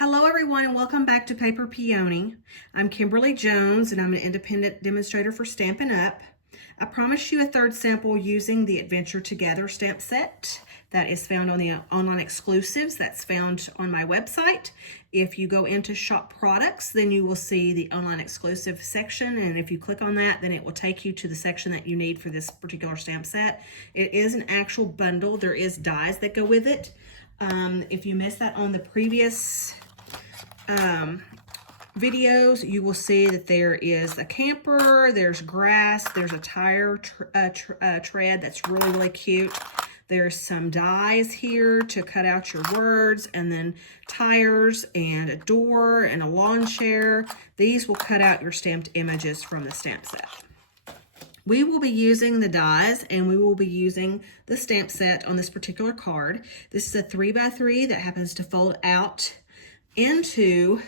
Hello everyone and welcome back to Paper Peony. I'm Kimberly Jones and I'm an independent demonstrator for Stampin' Up. I promised you a third sample using the Adventure Together stamp set that is found on the online exclusives that's found on my website. If you go into shop products, then you will see the online exclusive section, and if you click on that, then it will take you to the section that you need for this particular stamp set. It is an actual bundle. There is dies that go with it. If you missed that on the previous videos, you will see that there is a camper, there's grass, there's a tire tread that's really cute. There's some dies here to cut out your words, and then tires and a door and a lawn chair. These will cut out your stamped images from the stamp set. We will be using the dies and we will be using the stamp set on this particular card. This is a 3x3 that happens to fold out into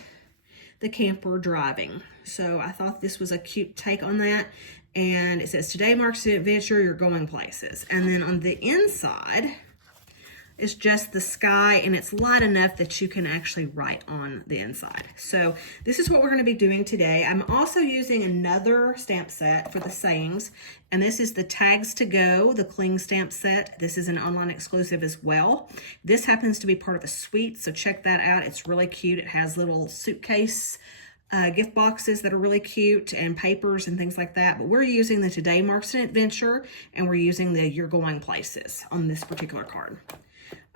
the camper driving. So I thought this was a cute take on that. And it says, today marks the adventure, you're going places. And then on the inside, it's just the sky, and it's light enough that you can actually write on the inside. So this is what we're going to be doing today. I'm also using another stamp set for the sayings, and this is the Tags to Go, the Cling stamp set. This is an online exclusive as well. This happens to be part of a suite, so check that out. It's really cute. It has little suitcase gift boxes that are really cute, and papers and things like that. But we're using the Today Marks an Adventure, and we're using the You're Going Places on this particular card.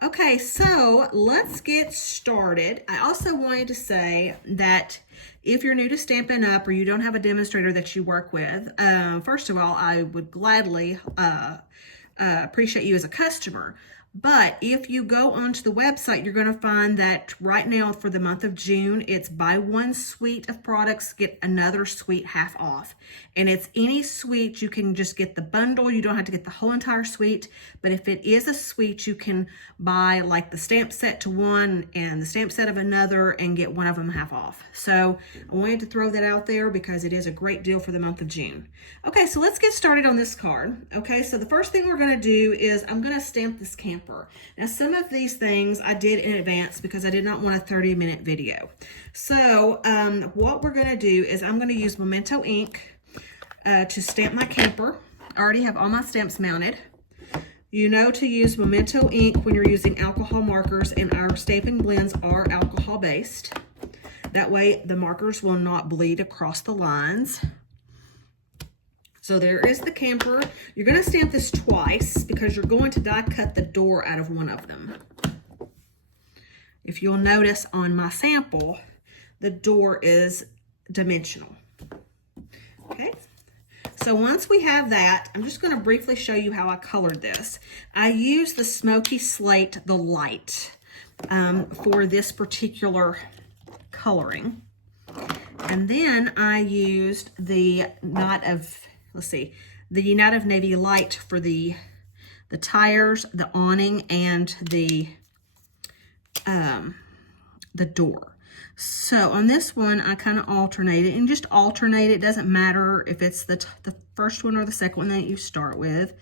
Okay, so let's get started. I also wanted to say that if you're new to Stampin' Up or you don't have a demonstrator that you work with, first of all, I would gladly appreciate you as a customer. But if you go onto the website, you're going to find that right now for the month of June, it's buy one suite of products, get another suite half off. And it's any suite, you can just get the bundle. You don't have to get the whole entire suite. But if it is a suite, you can buy like the stamp set to one and the stamp set of another and get one of them half off. So I wanted to throw that out there because it is a great deal for the month of June. Okay, so let's get started on this card. Okay, so the first thing we're going to do is I'm going to stamp this camper. Now, some of these things I did in advance because I did not want a 30-minute video. So what we're going to do is I'm going to use Memento ink to stamp my camper. I already have all my stamps mounted. You know to use Memento ink when you're using alcohol markers, and our stamping blends are alcohol based. That way the markers will not bleed across the lines. So there is the camper. You're going to stamp this twice because you're going to die cut the door out of one of them. If you'll notice on my sample, the door is dimensional. Okay. So once we have that, I'm just going to briefly show you how I colored this. I used the Smoky Slate, the light, for this particular coloring. And then I used the Night of Navy light for the tires, the awning, and the door. So on this one, I kind of alternate it, and just alternate. It doesn't matter if it's the first one or the second one that you start with.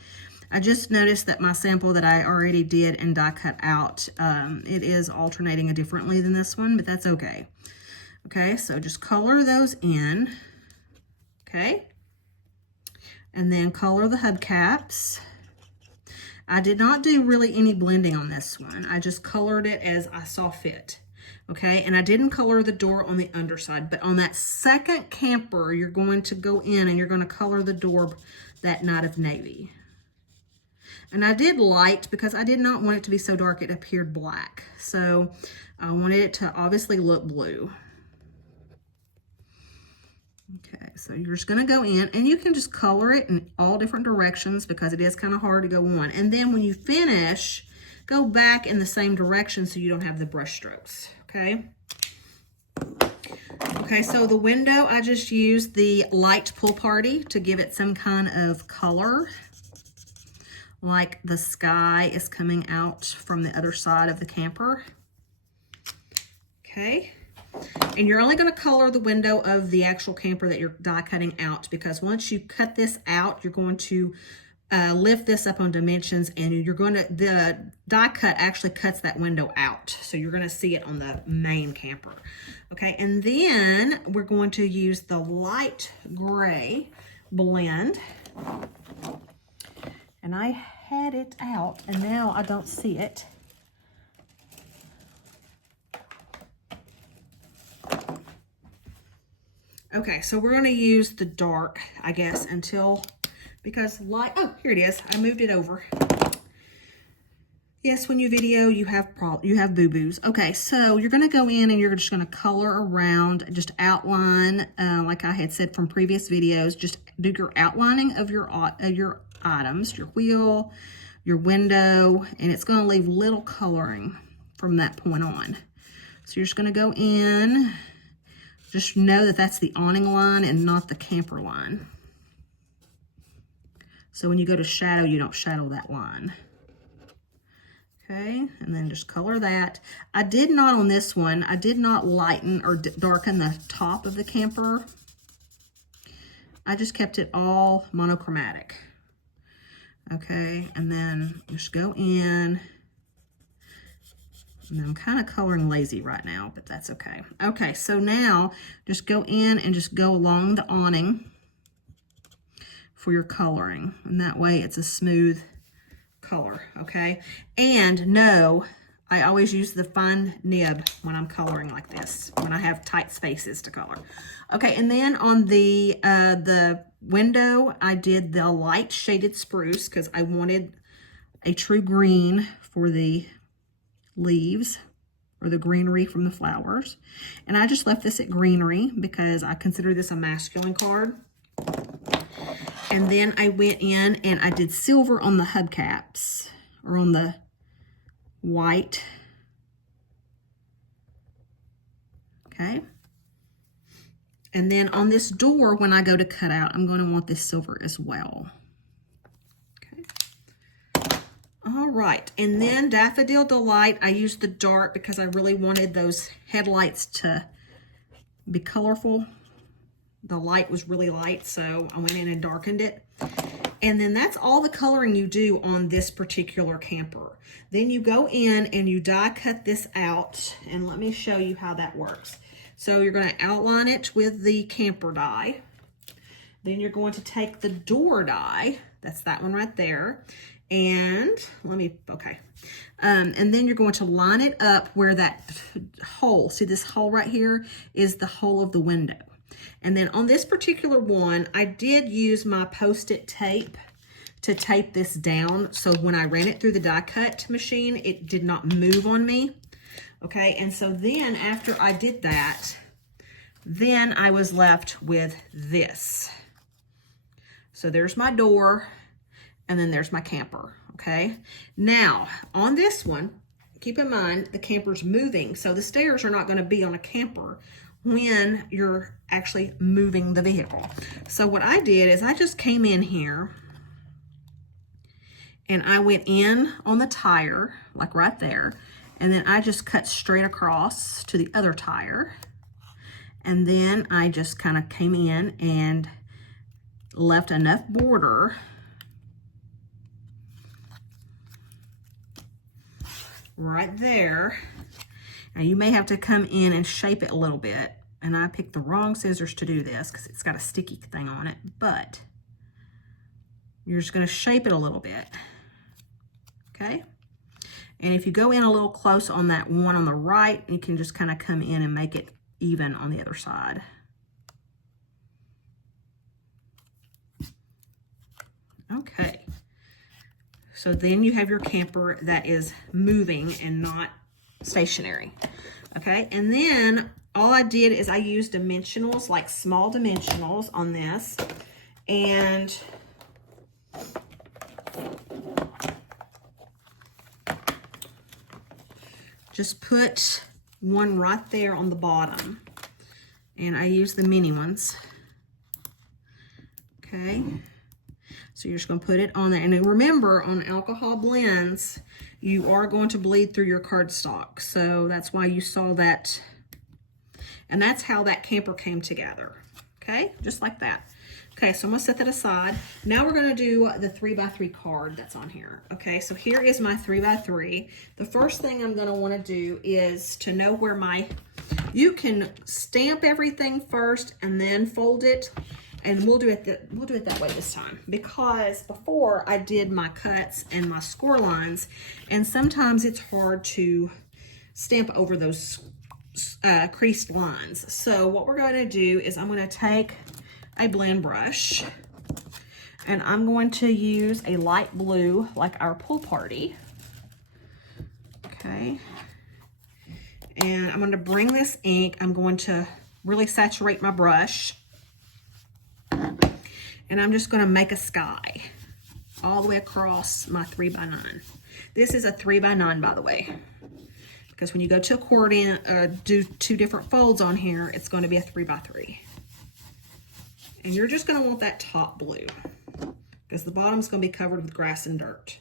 I just noticed that my sample that I already did and die cut out, it is alternating differently than this one, but that's okay. Okay, so just color those in. Okay. And then color the hubcaps. I did not do really any blending on this one. I just colored it as I saw fit. Okay, and I didn't color the door on the underside, but on that second camper, you're going to go in and you're going to color the door that Night of Navy. And I did light because I did not want it to be so dark it appeared black. So I wanted it to obviously look blue. Okay, so you're just going to go in, and you can just color it in all different directions because it is kind of hard to go on. And then when you finish, go back in the same direction so you don't have the brush strokes, okay? Okay, so the window, I just used the light Pool Party to give it some kind of color, like the sky is coming out from the other side of the camper. Okay. And you're only going to color the window of the actual camper that you're die cutting out, because once you cut this out, you're going to lift this up on dimensions, and you're going to, the die cut actually cuts that window out. So you're going to see it on the main camper. Okay, and then we're going to use the light gray blend. And I had it out, and now I don't see it. Okay, so we're going to use the dark, I guess, until, because light, oh, here it is. I moved it over. Yes, when you video, you have boo-boos. Okay, so you're going to go in and you're just going to color around, just outline, like I had said from previous videos, just do your outlining of your items, your wheel, your window, and it's going to leave little coloring from that point on. So you're just going to go in. Just know that that's the awning line and not the camper line. So when you go to shadow, you don't shadow that line. Okay, and then just color that. I did not on this one, I did not lighten or darken the top of the camper. I just kept it all monochromatic. Okay, and then just go in. And I'm kind of coloring lazy right now, but that's okay. Okay, so now just go in and just go along the awning for your coloring. And that way it's a smooth color, okay? And no, I always use the fine nib when I'm coloring like this, when I have tight spaces to color. Okay, and then on the window, I did the light shaded spruce because I wanted a true green for the leaves or the greenery from the flowers. And I just left this at greenery because I consider this a masculine card. And then I went in and I did silver on the hubcaps or on the white. Okay. And then on this door, when I go to cut out, I'm going to want this silver as well. All right, and then Daffodil Delight, I used the dark because I really wanted those headlights to be colorful. The light was really light, so I went in and darkened it. And then that's all the coloring you do on this particular camper. Then you go in and you die cut this out, and let me show you how that works. So you're going to outline it with the camper die. Then you're going to take the door die, that's that one right there, and and then you're going to line it up where that hole, see this hole right here is the hole of the window. And then on this particular one, I did use my Post-it tape to tape this down. So when I ran it through the die cut machine, it did not move on me. Okay, and so then after I did that, then I was left with this. So there's my door, and then there's my camper, okay? Now, on this one, keep in mind the camper's moving, so the stairs are not gonna be on a camper when you're actually moving the vehicle. So what I did is I just came in here and I went in on the tire, like right there, and then I just cut straight across to the other tire. And then I just kind of came in and left enough border right there. Now you may have to come in and shape it a little bit, and I picked the wrong scissors to do this because it's got a sticky thing on it, but you're just going to shape it a little bit, okay? And if you go in a little close on that one on the right, you can just kind of come in and make it even on the other side. Okay. So then you have your camper that is moving and not stationary. Okay, and then all I did is I used dimensionals, like small dimensionals on this, and just put one right there on the bottom. And I use the mini ones. Okay. So you're just going to put it on there. And then remember, on alcohol blends, you are going to bleed through your cardstock. So that's why you saw that. And that's how that camper came together. Okay, just like that. Okay, so I'm gonna set that aside. Now we're gonna do the 3x3 card that's on here. Okay, so here is my 3x3. The first thing I'm gonna wanna do is to know where you can stamp everything first and then fold it, and we'll do it that way this time, because before I did my cuts and my score lines, and sometimes it's hard to stamp over those creased lines. So what we're gonna do is I'm gonna take a blend brush, and I'm going to use a light blue like our pool party. Okay, and I'm going to bring this ink, I'm going to really saturate my brush, and I'm just going to make a sky all the way across my 3x9. This is a 3x9, by the way, because when you go to accordion, do 2 different folds on here, it's going to be a 3x3. And you're just going to want that top blue, because the bottom's going to be covered with grass and dirt.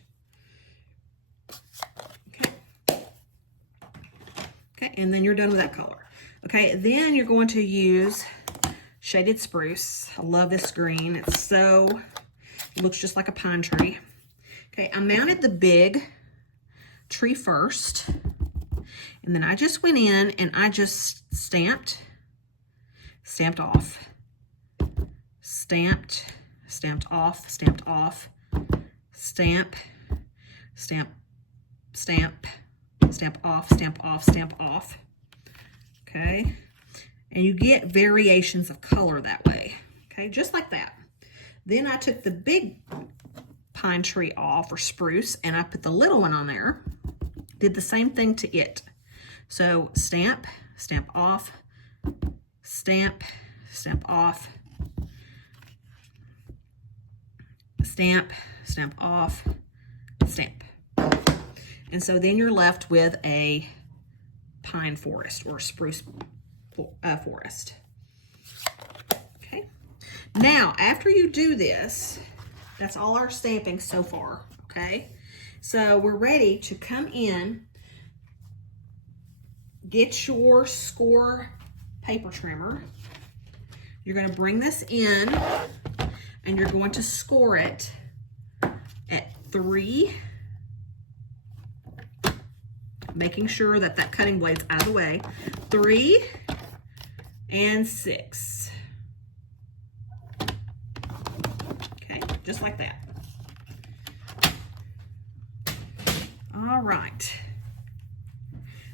Okay, and then you're done with that color. Okay, then you're going to use Shaded Spruce. I love this green. It looks just like a pine tree. Okay, I mounted the big tree first, and then I just went in and I just stamped off, stamped off, stamped off, stamp, stamp, stamp, stamp off, stamp off, stamp off. Okay, and you get variations of color that way. Okay, just like that. Then I took the big pine tree off, or spruce, and I put the little one on there. Did the same thing to it. So stamp, stamp off, stamp, stamp off, stamp, stamp off, stamp. And so then you're left with a pine forest or spruce forest. Okay. Now, after you do this, that's all our stamping so far, okay? So we're ready to come in, get your score paper trimmer. You're going to bring this in, and you're going to score it at 3, making sure that that cutting blade's out of the way, 3 and 6. Okay, just like that. All right.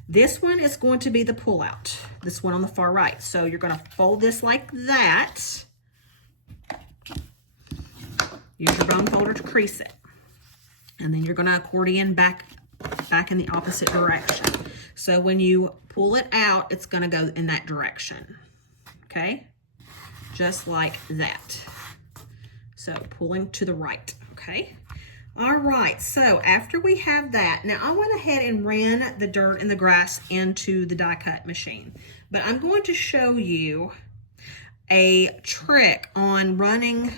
This one is going to be the pull out, this one on the far right. So you're going to fold this like that. Use your bone folder to crease it. And then you're going to accordion back in the opposite direction. So when you pull it out, it's going to go in that direction. Okay? Just like that. So pulling to the right. Okay? All right, so after we have that, now I went ahead and ran the dirt and the grass into the die cut machine, but I'm going to show you a trick on running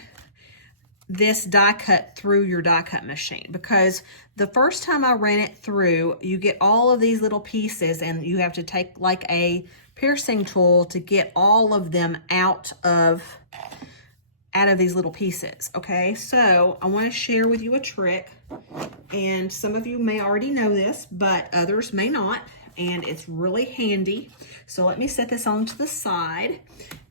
this die cut through your die cut machine, because the first time I ran it through, you get all of these little pieces and you have to take like a piercing tool to get all of them out of these little pieces. Okay, so I want to share with you a trick, and some of you may already know this, but others may not, and it's really handy. So let me set this on to the side.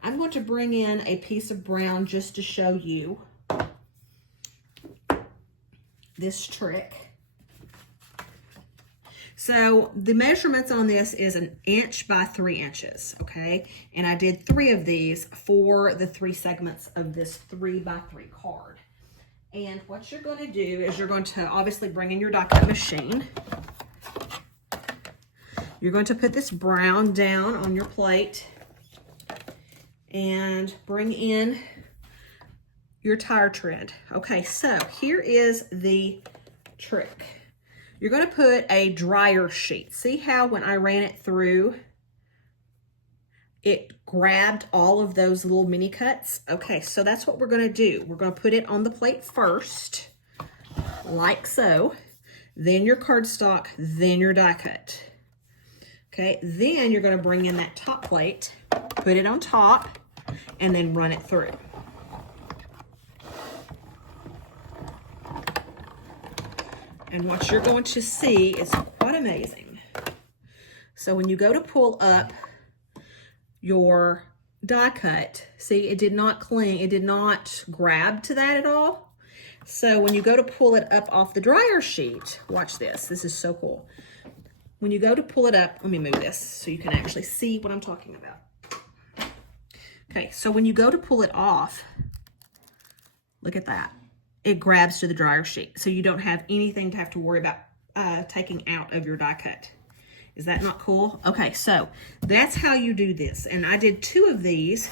I'm going to bring in a piece of brown just to show you this trick. So the measurements on this is 1 inch by 3 inches, okay? And I did 3 of these for the 3 segments of this 3x3 card. And what you're going to do is you're going to obviously bring in your die cut machine. You're going to put this brown down on your plate and bring in your tire tread. Okay, so here is the trick. You're going to put a dryer sheet. See how when I ran it through, it grabbed all of those little mini cuts? Okay, so that's what we're going to do. We're going to put it on the plate first, like so. Then your cardstock, then your die cut. Okay, then you're going to bring in that top plate, put it on top, and then run it through. And what you're going to see is quite amazing. So when you go to pull up your die cut, see, it did not cling, it did not grab to that at all. So when you go to pull it up off the dryer sheet, watch this, this is so cool. When you go to pull it up, let me move this so you can actually see what I'm talking about. Okay, so when you go to pull it off, look at that. It grabs to the dryer sheet, so you don't have anything to have to worry about taking out of your die cut. Is that not cool? Okay, so that's how you do this. And I did 2 of these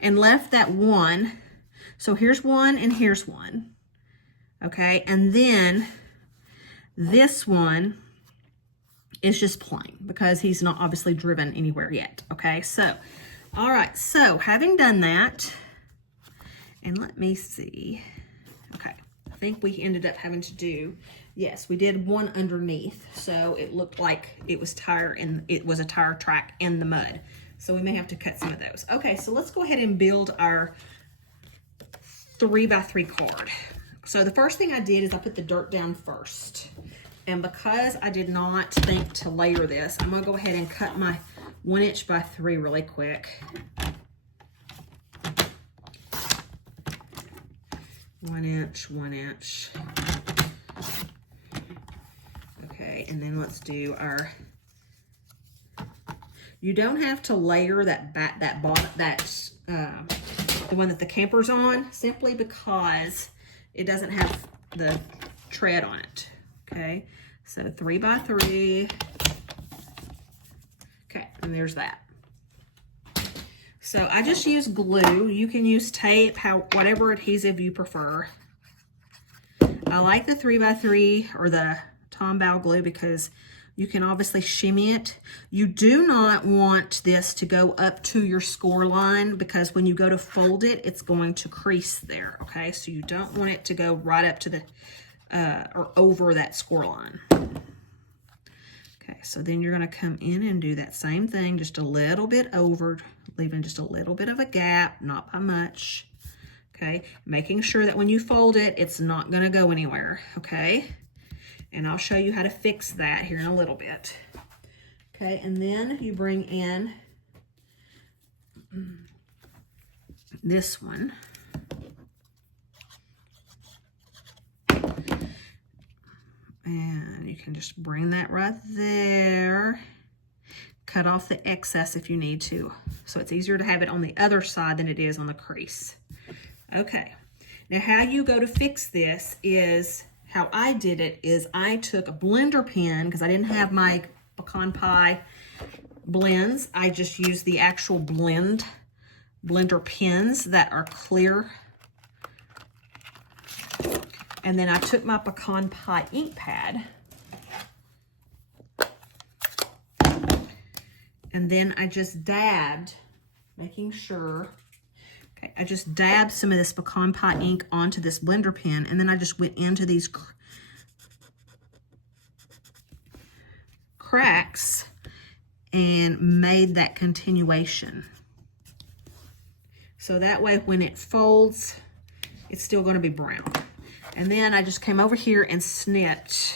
and left that one. So here's one and here's one. Okay, and then this one is just plain because he's not obviously driven anywhere yet. Okay, so, all right, so having done that, and let me see. Okay, I think we ended up having to do, yes, we did one underneath, so it looked like it was a tire track in the mud. So we may have to cut some of those. Okay, so let's go ahead and build our 3x3 card. So the first thing I did is I put the dirt down first. And because I did not think to layer this, I'm gonna go ahead and cut my 1 inch by 3 really quick. 1 inch, 1 inch. Okay, and then let's do our, you don't have to layer the one that the camper's on, simply because it doesn't have the tread on it. Okay, so 3x3. Okay, and there's that. So I just use glue. You can use tape, whatever adhesive you prefer. I like the 3x3 or the Tombow glue because you can obviously shimmy it. You do not want this to go up to your score line because when you go to fold it, it's going to crease there, okay? So you don't want it to go right up to the, or over that score line. Okay, so then you're gonna come in and do that same thing, just a little bit over, leaving just a little bit of a gap, not by much. Okay, making sure that when you fold it, it's not gonna go anywhere, okay? And I'll show you how to fix that here in a little bit. Okay, and then you bring in this one. And you can just bring that right there. Cut off the excess if you need to. So it's easier to have it on the other side than it is on the crease. Okay, now how you go to fix this is, how I did it is I took a blender pen, because I didn't have my pecan pie blends. I just used the actual blender pens that are clear. And then I took my pecan pie ink pad. And then I just dabbed, making sure, okay, I just dabbed some of this pecan pie ink onto this blender pen, and then I just went into these cracks and made that continuation. So that way when it folds, it's still going to be brown. And then I just came over here and snipped.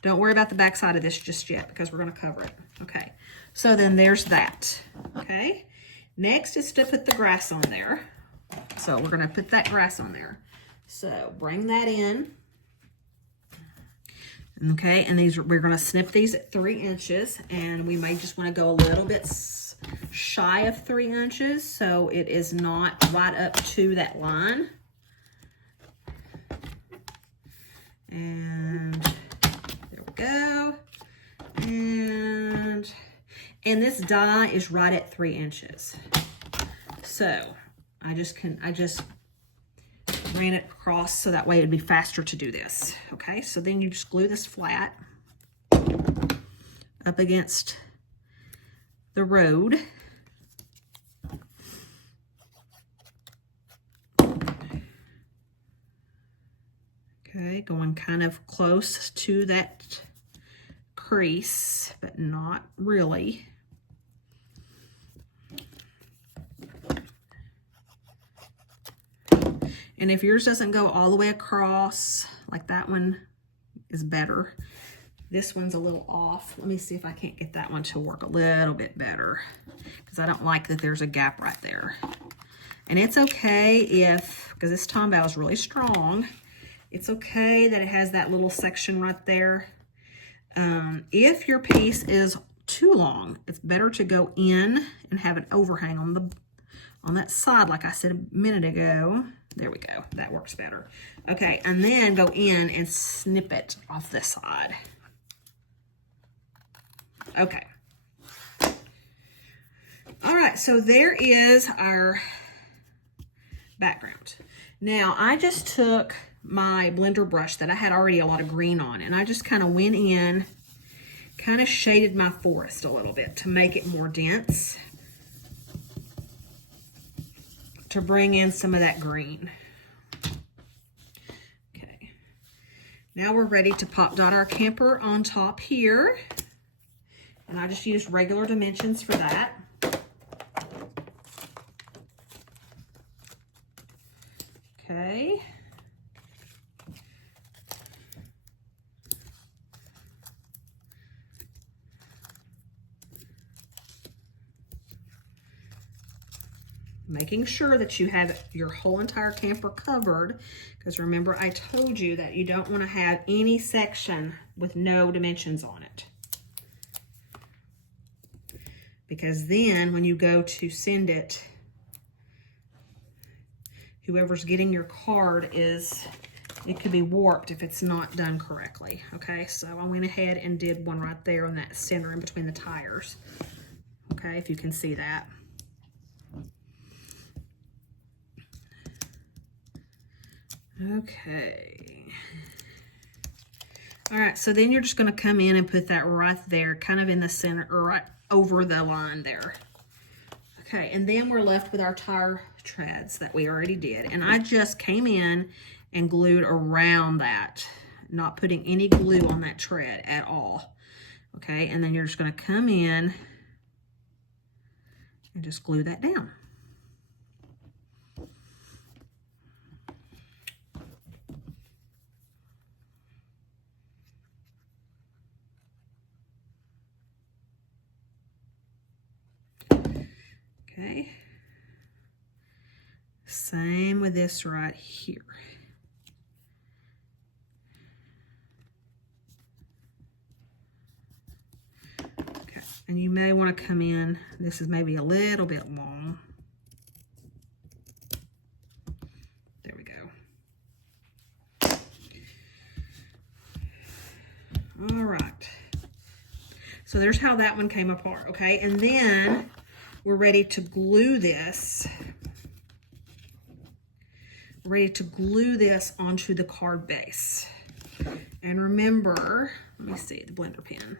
Don't worry about the back side of this just yet because we're going to cover it. Okay, so then there's that. Okay, next is to put the grass on there. So we're going to put that grass on there. So bring that in. Okay, and these, we're going to snip these at 3 inches, and we may just want to go a little bit shy of 3 inches so it is not right up to that line. And there we go. And this die is right at 3 inches. So I just ran it across so that way it'd be faster to do this. Okay, so then you just glue this flat up against the road. Okay, going kind of close to that crease, but not really. And if yours doesn't go all the way across, Like that one is better. This one's a little off. Let me see if I can't get that one to work a little bit better, because I don't like that there's a gap right there. And it's okay if, because this tombow is really strong, it's okay that it has that little section right there. If your piece is too long, it's better to go in and have an overhang on that side, like I said a minute ago. There we go. That works better. Okay, and then go in and snip it off this side. Okay. All right, so there is our background. Now, I just took my blender brush that I had already a lot of green on, and I just kind of went in, kind of shaded my forest a little bit to make it more dense, to bring in some of that green. Okay. Now we're ready to pop dot our camper on top here. And I just used regular dimensions for that. Okay. Making sure that you have your whole entire camper covered, because remember I told you that you don't want to have any section with no dimensions on it. Because then when you go to send it, whoever's getting your card it could be warped if it's not done correctly. Okay, so I went ahead and did one right there on that center in between the tires. Okay, if you can see that. Okay. All right, so then you're just going to come in and put that right there, kind of in the center, or right over the line there. Okay, and then we're left with our tire treads that we already did. And I just came in and glued around that, not putting any glue on that tread at all. Okay, and then you're just going to come in and just glue that down. Okay, same with this right here. Okay, and you may want to come in, this is maybe a little bit long. There we go. All right, so there's how that one came apart. Okay, and then we're ready to glue this. We're ready to glue this onto the card base. And remember, let me see the blender pen.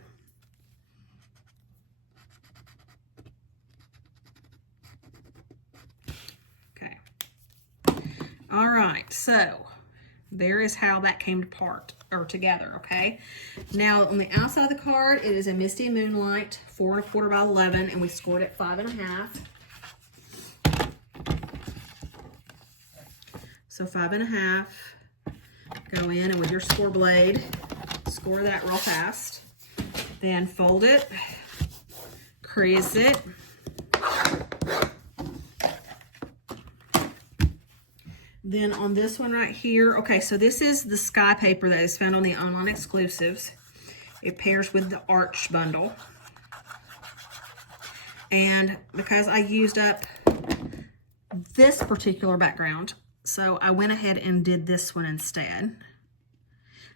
Okay. All right, so there is how that came apart or together, okay? Now on the outside of the card, it is a Misty Moonlight 4 1/4 by 11, and we scored it 5 1/2. So 5 1/2. Go in and with your score blade, score that real fast. Then fold it, crease it. Then on this one right here, okay, so this is the sky paper that is found on the online exclusives. It pairs with the Arch bundle. And because I used up this particular background, so I went ahead and did this one instead.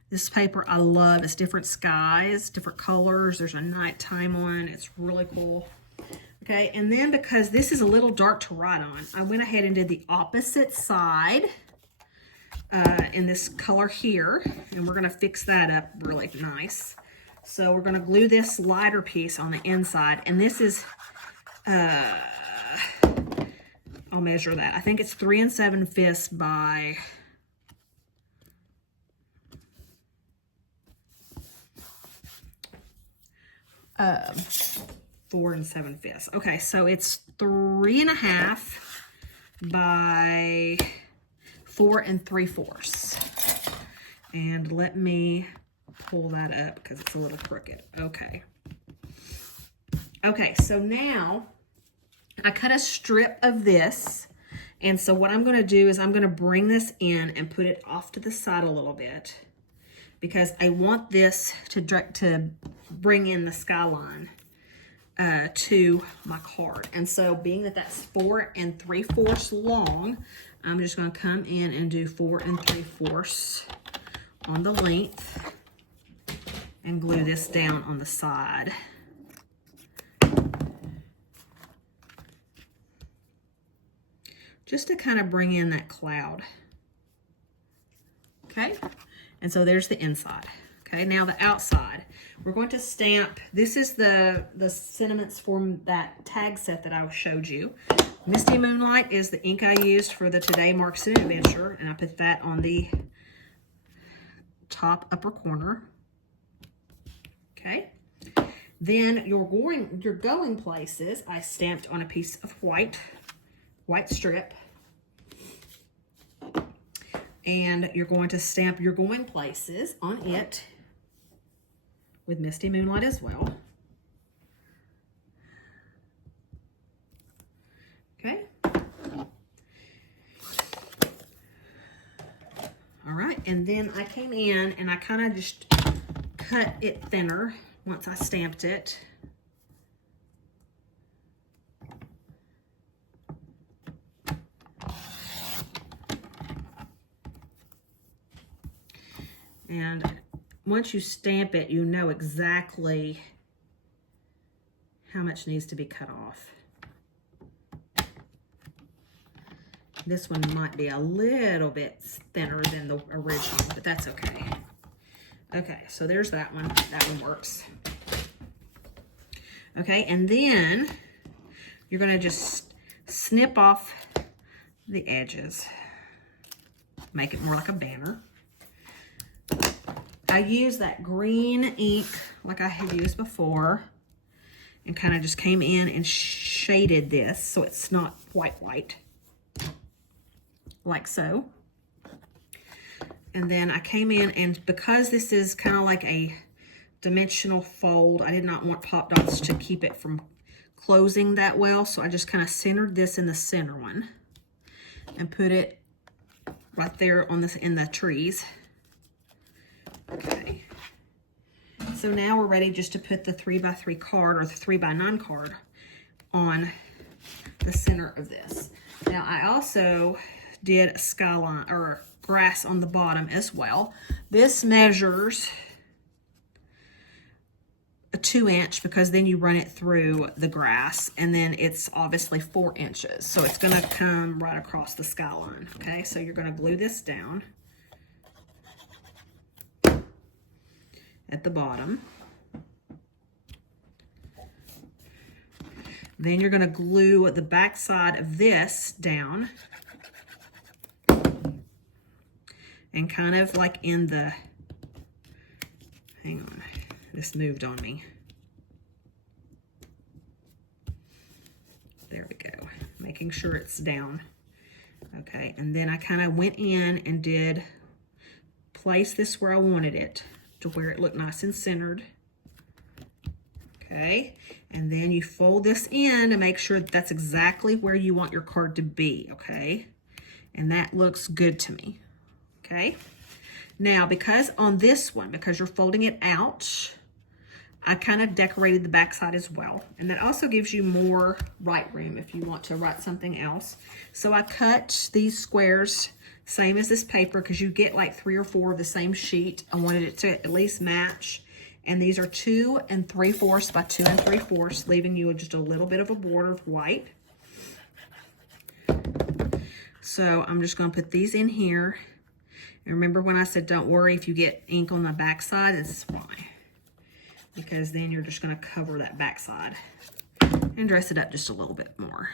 This paper I love. It's different skies, different colors. There's a nighttime one. It's really cool. Okay, and then because this is a little dark to write on, I went ahead and did the opposite side in this color here, and we're going to fix that up really nice. So we're going to glue this lighter piece on the inside, and this is, I'll measure that. I think it's 3 7/5 by 4 7/5. Okay, so it's 3 1/2 by 4 3/4. And let me pull that up because it's a little crooked. Okay. Okay, so now I cut a strip of this. And so what I'm going to do is I'm going to bring this in and put it off to the side a little bit because I want this to bring in the skyline to my card. And so being that that's 4 3/4 long, I'm just going to come in and do 4 3/4 on the length and glue this down on the side. Just to kind of bring in that cloud. Okay, and so there's the inside. Okay, now the outside. We're going to stamp, this is the sentiments from that tag set that I showed you. Misty Moonlight is the ink I used for the Today Marks an Adventure, and I put that on the top upper corner. Okay, then your going places, I stamped on a piece of white strip. And you're going to stamp your going places on it with Misty Moonlight as well. Okay. All right, and then I came in and I kind of just cut it thinner once I stamped it. And once you stamp it, you know exactly how much needs to be cut off. This one might be a little bit thinner than the original, but that's okay. Okay, so there's that one. That one works. Okay, and then you're going to just snip off the edges. Make it more like a banner. I use that green ink like I had used before and kind of just came in and shaded this so it's not white, like so. And then I came in, and because this is kind of like a dimensional fold, I did not want Pop Dots to keep it from closing that well, so I just kind of centered this in the center one and put it right there on this in the trees. Okay, so now we're ready just to put the 3x3 card or the 3x9 card on the center of this. Now I also did a skyline or grass on the bottom as well. This measures a 2-inch because then you run it through the grass, and then it's obviously 4 inches. So it's gonna come right across the skyline. Okay, so you're gonna glue this down at the bottom. Then you're going to glue the back side of this down and kind of like in the, hang on, this moved on me. There we go, making sure it's down. Okay, and then I kind of went in and did place this where I wanted it, to where it looked nice and centered. Okay, and then you fold this in to make sure that that's exactly where you want your card to be. Okay, and that looks good to me. Okay, now because on this one, because you're folding it out, I kind of decorated the back side as well, and that also gives you more write room if you want to write something else. So I cut these squares same as this paper, because you get like 3 or 4 of the same sheet. I wanted it to at least match. And these are 2 3/4 by 2 3/4, leaving you just a little bit of a border of white. So I'm just going to put these in here. And remember when I said don't worry if you get ink on the back side, this is why. Because then you're just going to cover that back side and dress it up just a little bit more.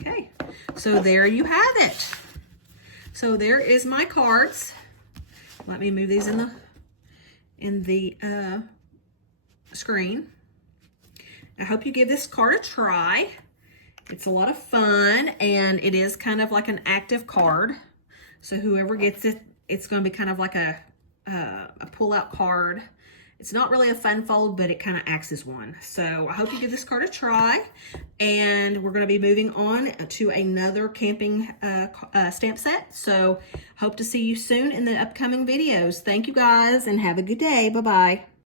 Okay, so there you have it. So there is my cards. Let me move these in the screen. I hope you give this card a try, It's a lot of fun, and it is kind of like an active card. So whoever gets it, it's going to be kind of like a pull-out card. It's not really a fun fold, but it kind of acts as one. So I hope you give this card a try. And we're going to be moving on to another camping stamp set. So hope to see you soon in the upcoming videos. Thank you guys, and have a good day. Bye-bye.